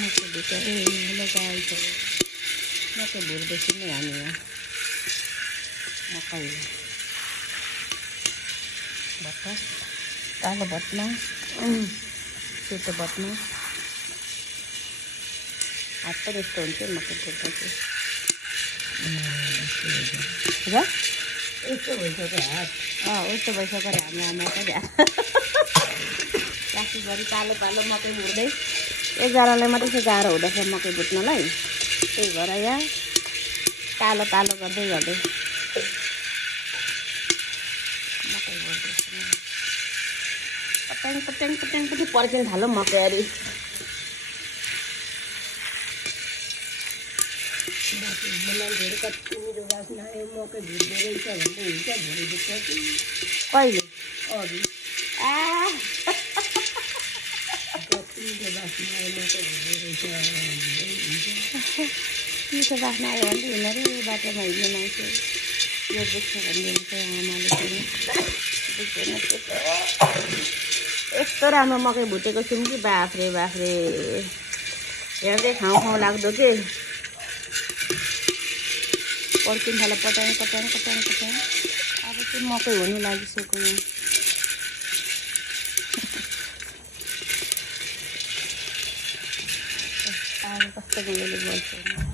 मकै भुटेर लगाइछ मकै भुट्दैछु नै हामी यहाँ मकै भट्ट कालो भट्टमा सेतो भट्टमा हात पनि यस्तो हुन्छ मकै भुट्दा चाहिँ र यस्तो भइसक्यो हात उस्तो भइसक्यो हाम्रो आमा पनि राखीभरि कालो कालो मकै भुट्दै एकजनालाई मात्रै चाहिँ गाह्रो हुँदैछ मकै भुट्नलाई त्यही भएर यहाँ कालो कालो गर्दै गर्दै मकै भुट्दैछु पट्याङ पट्याङ पट्याङ पनि पर्किन थाल्यो मकैहरू मान्छेहरू कति मिठो बाँच्न आयो मकै भुट्दो रहेछ भन्दै हुन्छ भोलि दुख्छ कि कहिले अघि मिठो बाँच्न आयो मकै भुट्दो रहेछ मिठो बाँच्न आयो भन्दै हिँड्न रे बाटोमा हिँड्ने मान्छे यो दुख्छ भनिदिन्छ आमाले पनि दुख्दैन यस्तो राम्रो मकै भुटेको छौँ कि बाफ्रे बाफ्रे हेर्दै खाउँ खाउँ लाग्दो के पर्किन थाल्यो पट्याङ पट्याङ पट्याङ पट्याङ अब चाहिँ मकै हुनु लागिसक्यो अब कस्तो मजाले बोल्छ